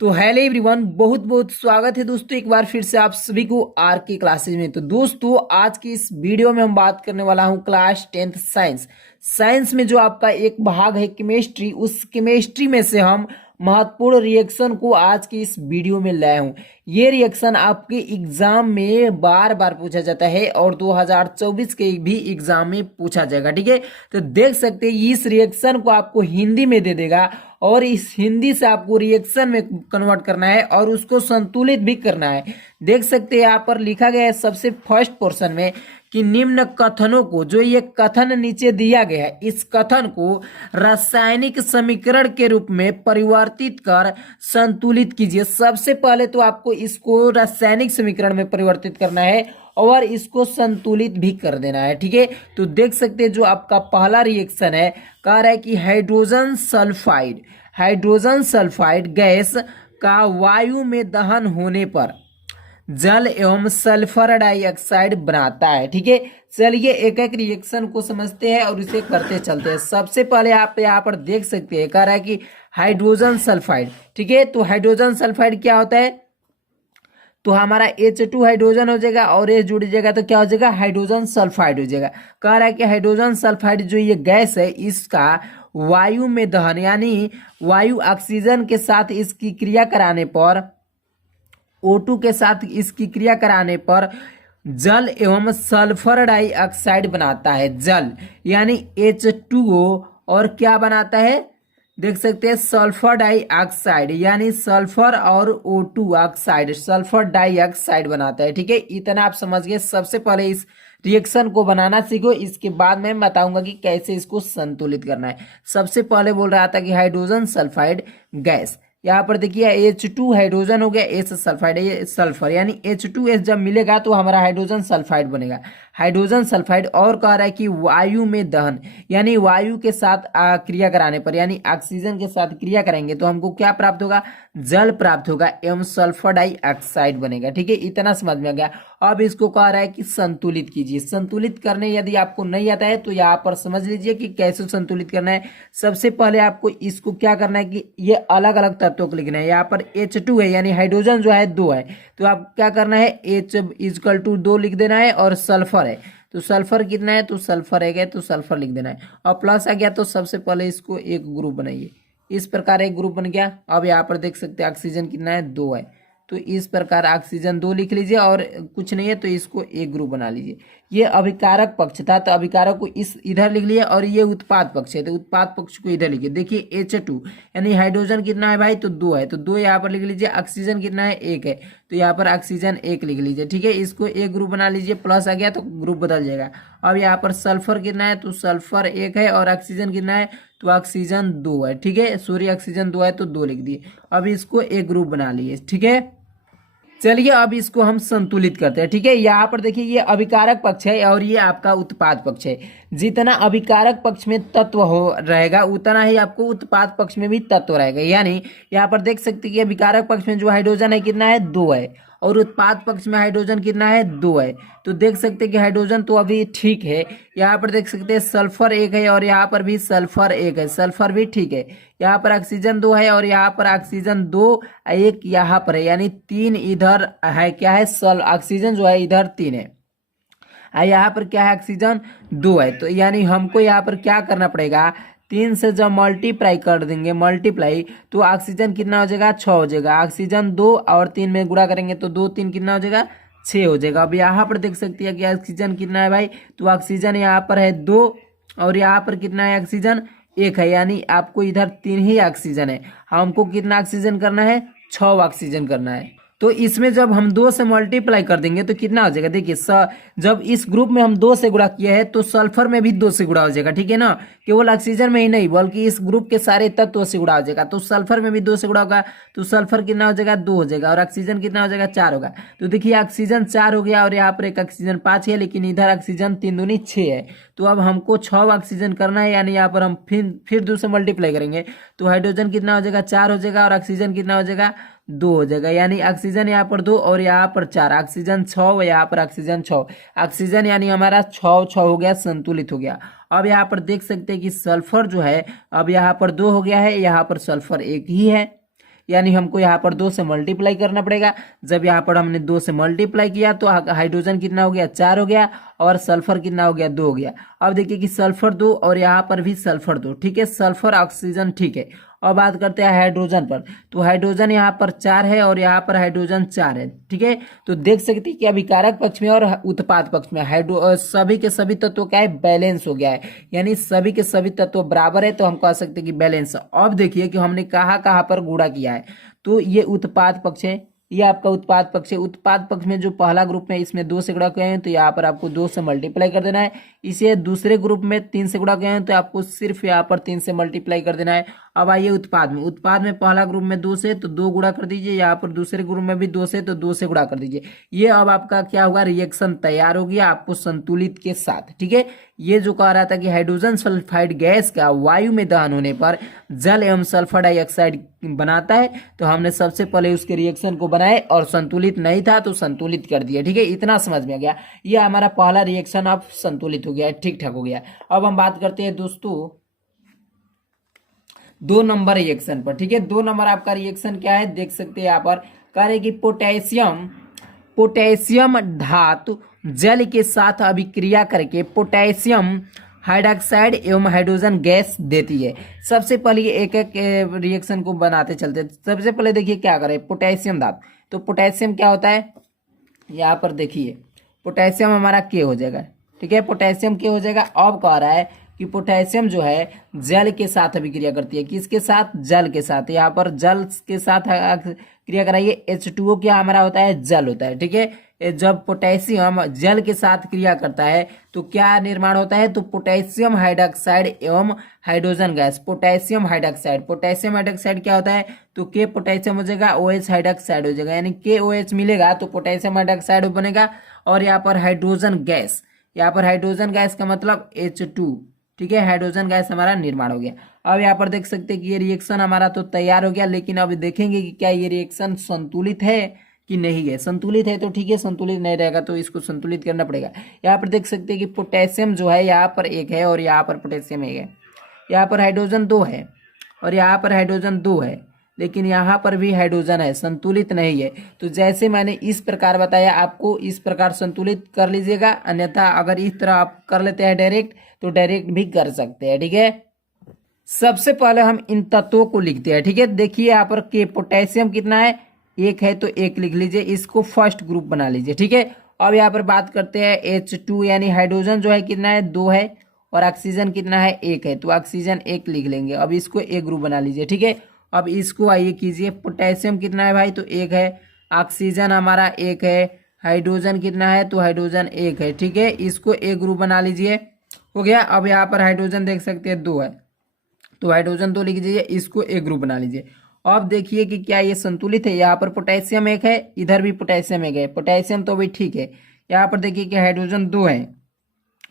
तो hello everyone, बहुत बहुत स्वागत है दोस्तों एक बार फिर से आप सभी को आर के क्लासेज में। तो दोस्तों आज की इस वीडियो में हम बात करने वाला हूं क्लास 10th साइंस। साइंस में जो आपका एक भाग है केमिस्ट्री, उस केमिस्ट्री में से हम महत्वपूर्ण रिएक्शन को आज की इस वीडियो में लाए हूं। ये रिएक्शन आपके एग्जाम में बार बार पूछा जाता है और 2024 के भी एग्जाम में पूछा जाएगा। ठीक है, तो देख सकते हैं इस रिएक्शन को आपको हिंदी में दे देगा और इस हिंदी से आपको रिएक्शन में कन्वर्ट करना है और उसको संतुलित भी करना है। देख सकते हैं यहाँ पर लिखा गया है सबसे फर्स्ट पोर्शन में कि निम्न कथनों को, जो ये कथन नीचे दिया गया है, इस कथन को रासायनिक समीकरण के रूप में परिवर्तित कर संतुलित कीजिए। सबसे पहले तो आपको इसको रासायनिक समीकरण में परिवर्तित करना है और इसको संतुलित भी कर देना है। ठीक है, तो देख सकते हैं जो आपका पहला रिएक्शन है, कह रहा है कि हाइड्रोजन सल्फाइड गैस का वायु में दहन होने पर जल एवं सल्फर डाइऑक्साइड बनाता है। ठीक है, चलिए एक एक रिएक्शन को समझते हैं और इसे करते चलते हैं। सबसे पहले आप यहाँ पर देख सकते हैं, कह रहा है कि हाइड्रोजन सल्फाइड। ठीक है, तो हाइड्रोजन सल्फाइड क्या होता है, तो हमारा H2 हाइड्रोजन हो जाएगा और H जुड़ जाएगा तो क्या हो जाएगा, हाइड्रोजन सल्फाइड हो जाएगा। कह रहा है कि हाइड्रोजन सल्फाइड जो ये गैस है, इसका वायु में दहन यानी वायु ऑक्सीजन के साथ इसकी क्रिया कराने पर, O2 के साथ इसकी क्रिया कराने पर जल एवं सल्फर डाइऑक्साइड बनाता है। जल यानी H2O और क्या बनाता है, देख सकते हैं सल्फर डाइऑक्साइड यानी सल्फर और O2 ऑक्साइड सल्फर डाइऑक्साइड बनाता है। ठीक है, इतना आप समझ गए। सबसे पहले इस रिएक्शन को बनाना सीखो, इसके बाद मैं बताऊंगा कि कैसे इसको संतुलित करना है। सबसे पहले बोल रहा था कि हाइड्रोजन सल्फाइड गैस, यहाँ पर देखिए H2 हाइड्रोजन हो गया, S सल्फाइड है, ये सल्फर यानी H2S जब मिलेगा तो हमारा हाइड्रोजन सल्फाइड बनेगा, हाइड्रोजन सल्फाइड। और कह रहा है कि वायु में दहन यानी वायु के साथ क्रिया कराने पर यानी ऑक्सीजन के साथ क्रिया करेंगे तो हमको क्या प्राप्त होगा, जल प्राप्त होगा एवं सल्फर डाइऑक्साइड बनेगा। ठीक है, इतना समझ में आ गया। अब इसको कह रहा है कि संतुलित कीजिए। संतुलित करने यदि आपको नहीं आता है तो यहाँ पर समझ लीजिए कि कैसे संतुलित करना है। सबसे पहले आपको इसको क्या करना है कि ये अलग अलग तत्वों को लिखना है। यहाँ पर H2 है यानी हाइड्रोजन जो है 2 है, तो आप क्या करना है H इक्वल टू 2 लिख देना है और सल्फर है तो सल्फर कितना है, तो सल्फर है तो सल्फर लिख देना है और प्लस आ गया तो सबसे पहले इसको एक ग्रुप बनाइए। इस प्रकार एक ग्रुप बन गया। अब यहाँ पर देख सकते हैं ऑक्सीजन कितना है, 2 है, तो इस प्रकार ऑक्सीजन 2 लिख लीजिए और कुछ नहीं है तो इसको एक ग्रुप बना लीजिए। ये अभिकारक पक्ष था तो अभिकारक को इस इधर लिख लिया और ये उत्पाद पक्ष है तो उत्पाद पक्ष को इधर लिखिए। देखिए H2 यानी हाइड्रोजन कितना है भाई, तो 2 है, तो 2 यहाँ पर लिख लीजिए। ऑक्सीजन कितना है, 1 है, तो यहाँ पर ऑक्सीजन 1 लिख लीजिए। ठीक है, इसको एक ग्रुप बना लीजिए, प्लस आ गया तो ग्रुप बदल जाएगा। अब यहाँ पर सल्फर कितना है, तो सल्फर 1 है और ऑक्सीजन कितना है, तो ऑक्सीजन 2 है। ठीक है, सॉरी ऑक्सीजन 2 है तो 2 लिख दिए। अब इसको एक ग्रुप बना लिए। ठीक है, चलिए अब इसको हम संतुलित करते हैं। ठीक है, यहाँ पर देखिए ये अभिकारक पक्ष है और ये आपका उत्पाद पक्ष है। जितना अभिकारक पक्ष में तत्व हो रहेगा उतना ही आपको उत्पाद पक्ष में भी तत्व रहेगा। यानी यहाँ पर देख सकते हैं कि अभिकारक पक्ष में जो हाइड्रोजन है कितना है, 2 है और उत्पाद पक्ष में हाइड्रोजन कितना है, 2 है। तो देख सकते हैं कि हाइड्रोजन तो अभी ठीक है। यहाँ पर देख सकते हैं सल्फर 1 है और यहाँ पर भी सल्फर 1 है, सल्फर भी ठीक है। यहाँ पर ऑक्सीजन 2 है और यहाँ पर ऑक्सीजन 2 1 यहाँ पर है यानी 3 इधर है, क्या है ऑक्सीजन जो है इधर 3 है, यहाँ पर क्या है ऑक्सीजन 2 है। तो यानी हमको यहाँ पर क्या करना पड़ेगा, 3 से जब मल्टीप्लाई कर देंगे, मल्टीप्लाई तो ऑक्सीजन कितना हो जाएगा, 6 हो जाएगा। ऑक्सीजन 2 और 3 में गुणा करेंगे तो 2 3 कितना हो जाएगा, 6 हो जाएगा। अब यहाँ पर देख सकते हैं कि ऑक्सीजन कितना है भाई, तो ऑक्सीजन यहाँ पर है 2 और यहाँ पर कितना है ऑक्सीजन 1 है, यानी आपको इधर 3 ही ऑक्सीजन है। हमको कितना ऑक्सीजन करना है, 6 ऑक्सीजन करना है। तो इसमें जब हम 2 से मल्टीप्लाई कर देंगे तो कितना हो जाएगा, देखिए जब इस ग्रुप में हम 2 से गुणा किया है तो सल्फर में भी 2 से गुणा हो जाएगा। ठीक है ना, केवल ऑक्सीजन में ही नहीं बल्कि इस ग्रुप के सारे तत्वों से गुणा हो जाएगा। तो सल्फर में भी 2 से गुणा होगा तो सल्फर कितना हो जाएगा, 2 हो जाएगा और ऑक्सीजन कितना हो जाएगा, 4 होगा। तो देखिए ऑक्सीजन 4 हो गया और यहाँ पर एक ऑक्सीजन 5 है, लेकिन इधर ऑक्सीजन 3 दूनी 6 है। तो अब हमको 6 ऑक्सीजन करना है, यानी यहाँ पर हम फिर 2 से मल्टीप्लाई करेंगे तो हाइड्रोजन कितना हो जाएगा, 4 हो जाएगा और ऑक्सीजन कितना हो जाएगा, 2 हो जाएगा। यानी ऑक्सीजन यहाँ पर 2 और यहाँ पर 4, ऑक्सीजन 6 और यहाँ पर ऑक्सीजन 6, ऑक्सीजन यानी हमारा 6 हो गया, संतुलित हो गया। अब यहाँ पर देख सकते हैं कि सल्फर जो है अब यहाँ पर 2 हो गया है, यहाँ पर सल्फर 1 ही है। यानी हमको यहाँ पर 2 से मल्टीप्लाई करना पड़ेगा। जब यहाँ पर हमने 2 से मल्टीप्लाई किया तो हाइड्रोजन कितना हो गया, 4 हो गया, और सल्फर कितना हो गया, 2 हो गया। अब देखिए कि सल्फर 2 और यहाँ पर भी सल्फर 2, ठीक है, सल्फर ऑक्सीजन, ठीक है। अब बात करते हैं हाइड्रोजन पर, तो हाइड्रोजन यहाँ पर 4 है और यहाँ पर हाइड्रोजन 4 है, ठीक है। तो देख सकते हैं कि अभिकारक पक्ष में और उत्पाद पक्ष में सभी के सभी तत्व क्या है, बैलेंस हो गया है, यानी सभी के सभी तत्व बराबर है, तो हम कह सकते हैं कि बैलेंस। अब देखिए कि हमने कहाँ पर गुणा किया है, तो ये उत्पाद पक्ष है, ये आपका उत्पाद पक्ष है। उत्पाद पक्ष में जो पहला ग्रुप में इसमें 2 से गुणा किए हैं तो यहाँ पर आपको 2 से मल्टीप्लाई कर देना है। इसे दूसरे ग्रुप में 3 से गुणा किए हैं तो आपको सिर्फ यहाँ पर 3 से मल्टीप्लाई कर देना है। अब आइए उत्पाद में, उत्पाद में पहला ग्रुप में 2 से तो 2 गुणा कर दीजिए, यहाँ पर दूसरे ग्रुप में भी 2 से तो 2 से गुणा कर दीजिए। ये अब आपका क्या हुआ, रिएक्शन तैयार हो गया आपको संतुलित के साथ, ठीक है। ये जो कह रहा था कि हाइड्रोजन सल्फाइड गैस का वायु में दहन होने पर जल एवं सल्फर डाइऑक्साइड बनाता है, तो हमने सबसे पहले उसके रिएक्शन को बनाए और संतुलित नहीं था तो संतुलित कर दिया, ठीक है। इतना समझ में आ गया, ये हमारा पहला रिएक्शन अब संतुलित हो गया, ठीक ठाक हो गया। अब हम बात करते हैं दोस्तों 2 नंबर रिएक्शन पर, ठीक है। 2 नंबर आपका रिएक्शन क्या है, देख सकते हैं यहाँ पर कह रहे कि पोटेशियम धातु जल के साथ अभिक्रिया करके पोटेशियम हाइड्रोक्साइड एवं हाइड्रोजन गैस देती है। सबसे पहले एक एक रिएक्शन को बनाते चलते हैं। सबसे पहले देखिए क्या करें, पोटेशियम धातु, तो पोटेशियम क्या होता है, यहाँ पर देखिए पोटेशियम हमारा के हो जाएगा, ठीक है, पोटेशियम के हो जाएगा। अब कह रहा है कि पोटेशियम जो है जल के साथ अभिक्रिया करती है, किसके साथ, जल के साथ। यहाँ पर जल के साथ क्रिया कराइए, H2O क्या हमारा होता है, जल होता है, ठीक है। जब पोटेशियम जल के साथ क्रिया करता है तो क्या निर्माण होता है, तो पोटेशियम हाइड्रोक्साइड एवं हाइड्रोजन गैस। पोटेशियम हाइड्रोक्साइड क्या होता है, तो के पोटेशियम हो जाएगा, OH हाइड्रोक्साइड हो जाएगा, यानी KOH मिलेगा तो पोटेशियम हाइड्रोक्साइड बनेगा। और यहाँ पर हाइड्रोजन गैस, यहाँ पर हाइड्रोजन गैस का मतलब H2, ठीक है, हाइड्रोजन गैस हमारा निर्माण हो गया। अब यहाँ पर देख सकते हैं कि ये रिएक्शन हमारा तो तैयार हो गया, लेकिन अब देखेंगे कि क्या ये रिएक्शन संतुलित है कि नहीं है। संतुलित है तो ठीक है, संतुलित नहीं रहेगा तो इसको संतुलित करना पड़ेगा। यहाँ पर देख सकते हैं कि पोटेशियम जो है यहाँ पर 1 है और यहाँ पर पोटेशियम 1 है, यहाँ पर हाइड्रोजन 2 है और यहाँ पर हाइड्रोजन 2 है, लेकिन यहाँ पर भी हाइड्रोजन है, संतुलित नहीं है। तो जैसे मैंने इस प्रकार बताया आपको, इस प्रकार संतुलित कर लीजिएगा, अन्यथा अगर इस तरह आप कर लेते हैं डायरेक्ट तो डायरेक्ट भी कर सकते हैं, ठीक है। सबसे पहले हम इन तत्वों को लिखते हैं, ठीक है। देखिए यहाँ पर के पोटेशियम कितना है, 1 है तो 1 लिख लीजिए, इसको फर्स्ट ग्रुप बना लीजिए, ठीक है। अब यहाँ पर बात करते हैं H2 यानी हाइड्रोजन जो है कितना है, 2 है, और ऑक्सीजन कितना है, 1 है, तो ऑक्सीजन 1 लिख लेंगे। अब इसको एक ग्रुप बना लीजिए, ठीक है। अब इसको आइए कीजिए, पोटेशियम कितना है भाई, तो 1 है, ऑक्सीजन हमारा 1 है, हाइड्रोजन कितना है, तो हाइड्रोजन 1 है, ठीक है। इसको एक ग्रुप बना लीजिए, हो गया। अब यहाँ पर हाइड्रोजन देख सकते हैं 2 है, तो हाइड्रोजन 2 लिख दीजिए, इसको एक ग्रुप बना लीजिए। अब देखिए कि क्या ये संतुलित है, यहाँ पर पोटेशियम 1 है, इधर भी पोटेशियम 1 है, पोटेशियम तो भी ठीक है। यहाँ पर देखिए कि हाइड्रोजन 2 है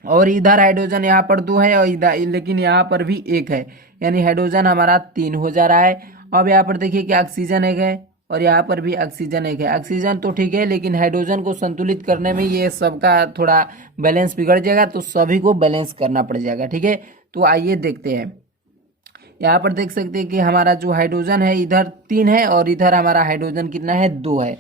और इधर हाइड्रोजन यहाँ पर 2 है और इधर, लेकिन यहाँ पर भी 1 है, यानी हाइड्रोजन हमारा 3 हो जा रहा है। अब यहाँ पर देखिए कि ऑक्सीजन 1 है और यहाँ पर भी ऑक्सीजन 1 है। ऑक्सीजन तो ठीक है, लेकिन हाइड्रोजन को संतुलित करने में ये सबका थोड़ा बैलेंस बिगड़ जाएगा, तो सभी को बैलेंस करना पड़ जाएगा, ठीक है। तो आइए देखते हैं, यहाँ पर देख सकते हैं कि हमारा जो हाइड्रोजन है इधर 3 है और इधर हमारा हाइड्रोजन कितना है, 2 है।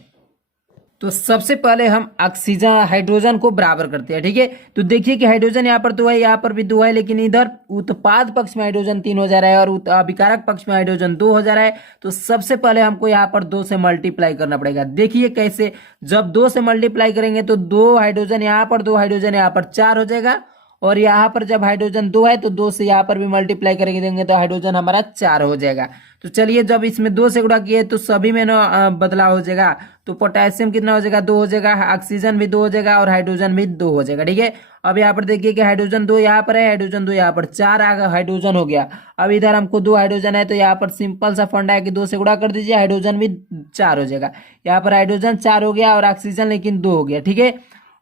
तो सबसे पहले हम ऑक्सीजन हाइड्रोजन को बराबर करते हैं, ठीक है। तो देखिए कि हाइड्रोजन यहाँ पर 2 है, यहाँ पर भी 2 है, लेकिन इधर उत्पाद पक्ष में हाइड्रोजन 3 हो जा रहा है और अभिकारक पक्ष में हाइड्रोजन 2 हो जा रहा है। तो सबसे पहले हमको यहाँ पर 2 से मल्टीप्लाई करना पड़ेगा। देखिए कैसे, जब 2 से मल्टीप्लाई करेंगे तो 2 हाइड्रोजन यहाँ पर, 2 हाइड्रोजन यहाँ पर, 4 हो जाएगा। और यहाँ पर जब हाइड्रोजन 2 है तो 2 से यहाँ पर भी मल्टीप्लाई करेंगे देंगे तो हाइड्रोजन हमारा 4 हो जाएगा। तो चलिए, जब इसमें 2 से गुणा किए तो सभी में ना बदलाव हो जाएगा। तो पोटेशियम कितना हो जाएगा, 2 हो जाएगा, ऑक्सीजन भी 2 हो जाएगा और हाइड्रोजन भी 2 हो जाएगा, ठीक है। अब यहाँ पर देखिए कि हाइड्रोजन 2 यहाँ पर है, हाइड्रोजन 2 यहाँ पर, 4 हाइड्रोजन हो गया। अब इधर हमको 2 हाइड्रोजन है तो यहाँ पर सिंपल सा फंडा है कि 2 से गुणा कर दीजिए, हाइड्रोजन भी 4 हो जाएगा। यहाँ पर हाइड्रोजन 4 हो गया और ऑक्सीजन लेकिन 2 हो गया, ठीक है।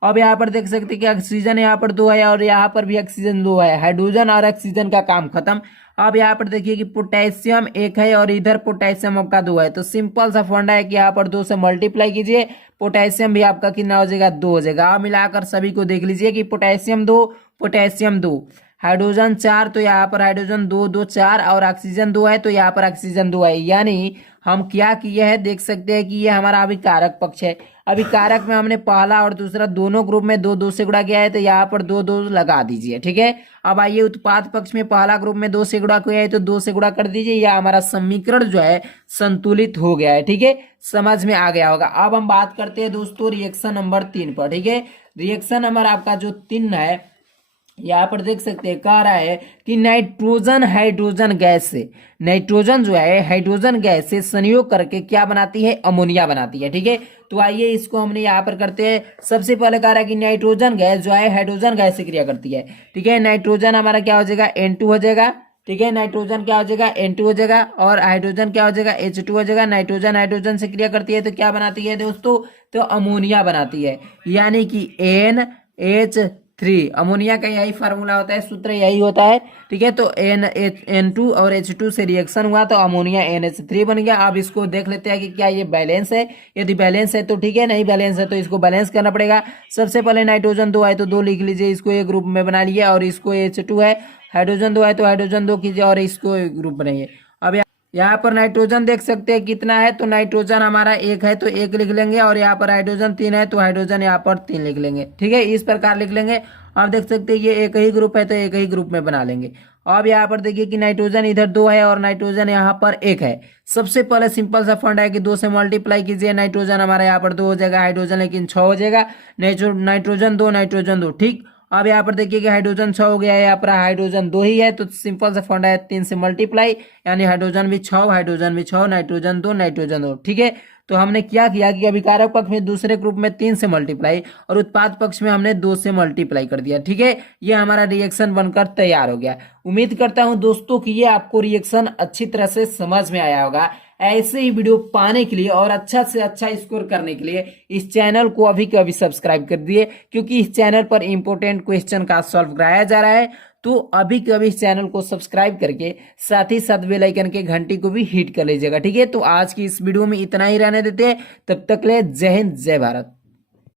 अब यहाँ पर देख सकते हैं कि ऑक्सीजन यहाँ पर 2 है और यहाँ पर भी ऑक्सीजन 2 है, हाइड्रोजन और ऑक्सीजन का काम खत्म। अब यहाँ पर देखिए कि पोटेशियम 1 है और इधर पोटेशियम आपका 2 है, तो सिंपल सा फंडा है कि यहाँ पर 2 से मल्टीप्लाई कीजिए, पोटेशियम भी आपका कितना हो जाएगा, 2 हो जाएगा। अब मिलाकर सभी को देख लीजिए कि पोटेशियम 2, पोटेशियम 2, हाइड्रोजन 4, तो यहाँ पर हाइड्रोजन 2, 2, 4 और ऑक्सीजन 2 है तो यहाँ पर ऑक्सीजन 2 है, यानी हम क्या किए हैं देख सकते हैं कि ये हमारा अभिकारक पक्ष है। अभिकारक में हमने पहला और दूसरा दोनों ग्रुप में दो दो से गुणा किया है, तो यहाँ पर दो दो लगा दीजिए। ठीक है, अब आइए उत्पाद पक्ष में पहला ग्रुप में 2 से गुणा किया है तो 2 से गुणा कर दीजिए। यह हमारा समीकरण जो है संतुलित हो गया है। ठीक है, समझ में आ गया होगा। अब हम बात करते हैं दोस्तों रिएक्शन नंबर 3 पर। ठीक है, रिएक्शन नंबर आपका जो 3 है, यहाँ पर देख सकते हैं कह रहा है कि नाइट्रोजन हाइड्रोजन गैस से, नाइट्रोजन जो है हाइड्रोजन गैस से संयोग करके क्या बनाती है, अमोनिया बनाती है। ठीक है, तो आइए इसको हमने यहाँ पर करते हैं। सबसे पहले कह रहा है कि नाइट्रोजन गैस जो है हाइड्रोजन गैस से क्रिया करती है। ठीक है, नाइट्रोजन हमारा क्या हो जाएगा, N2 हो जाएगा। ठीक है, नाइट्रोजन क्या हो जाएगा, N2 हो जाएगा, और हाइड्रोजन क्या हो जाएगा, H2 हो जाएगा। नाइट्रोजन हाइड्रोजन से क्रिया करती है तो क्या बनाती है दोस्तों, तो अमोनिया बनाती है, यानी कि NH3। अमोनिया का यही फार्मूला होता है, सूत्र यही होता है। ठीक है, तो N2 और H2 से रिएक्शन हुआ तो अमोनिया NH3 बन गया। अब इसको देख लेते हैं कि क्या ये बैलेंस है। यदि बैलेंस है तो ठीक है, नहीं बैलेंस है तो इसको बैलेंस करना पड़ेगा। सबसे पहले नाइट्रोजन 2 है तो 2 लिख लीजिए, इसको एक ग्रुप में बना लिए, और इसको H2 है, हाइड्रोजन 2 है तो हाइड्रोजन 2 कीजिए और इसको एक ग्रुप बनाइए। अब यहाँ पर नाइट्रोजन देख सकते हैं कितना है, तो नाइट्रोजन हमारा 1 है तो 1 लिख लेंगे, और यहाँ पर हाइड्रोजन 3 है तो हाइड्रोजन यहाँ पर 3 लिख लेंगे। ठीक है, इस प्रकार लिख लेंगे। आप देख सकते हैं ये एक ही ग्रुप है तो एक ही ग्रुप में बना लेंगे। अब यहाँ पर देखिए कि नाइट्रोजन इधर 2 है और नाइट्रोजन यहाँ पर 1 है। सबसे पहले सिंपल सा फंड है कि 2 से मल्टीप्लाई कीजिए, नाइट्रोजन हमारा यहाँ पर 2 हो जाएगा, हाइड्रोजन लेकिन 6 हो जाएगा। नाइट्रोजन 2 नाइट्रोजन 2, ठीक। अब यहाँ पर देखिए कि हाइड्रोजन 6 हो गया है, यहाँ पर हाइड्रोजन 2 ही है, तो सिंपल सा फंडा है 3 से मल्टीप्लाई, यानी हाइड्रोजन भी 6, हाइड्रोजन भी 6, नाइट्रोजन 2 नाइट्रोजन 2। ठीक है, तो हमने क्या किया कि अभिकारक पक्ष में दूसरे ग्रुप में 3 से मल्टीप्लाई और उत्पाद पक्ष में हमने 2 से मल्टीप्लाई कर दिया। ठीक है, ये हमारा रिएक्शन बनकर तैयार हो गया। उम्मीद करता हूं दोस्तों कि ये आपको रिएक्शन अच्छी तरह से समझ में आया होगा। ऐसे ही वीडियो पाने के लिए और अच्छा से अच्छा स्कोर करने के लिए इस चैनल को अभी के अभी सब्सक्राइब कर दिए, क्योंकि इस चैनल पर इंपॉर्टेंट क्वेश्चन का सॉल्व कराया जा रहा है। तो अभी के अभी इस चैनल को सब्सक्राइब करके साथ ही साथ बेल आइकन के घंटी को भी हिट कर लीजिएगा। ठीक है, तो आज की इस वीडियो में इतना ही रहने देते हैं, तब तक ले जय हिंद जय भारत।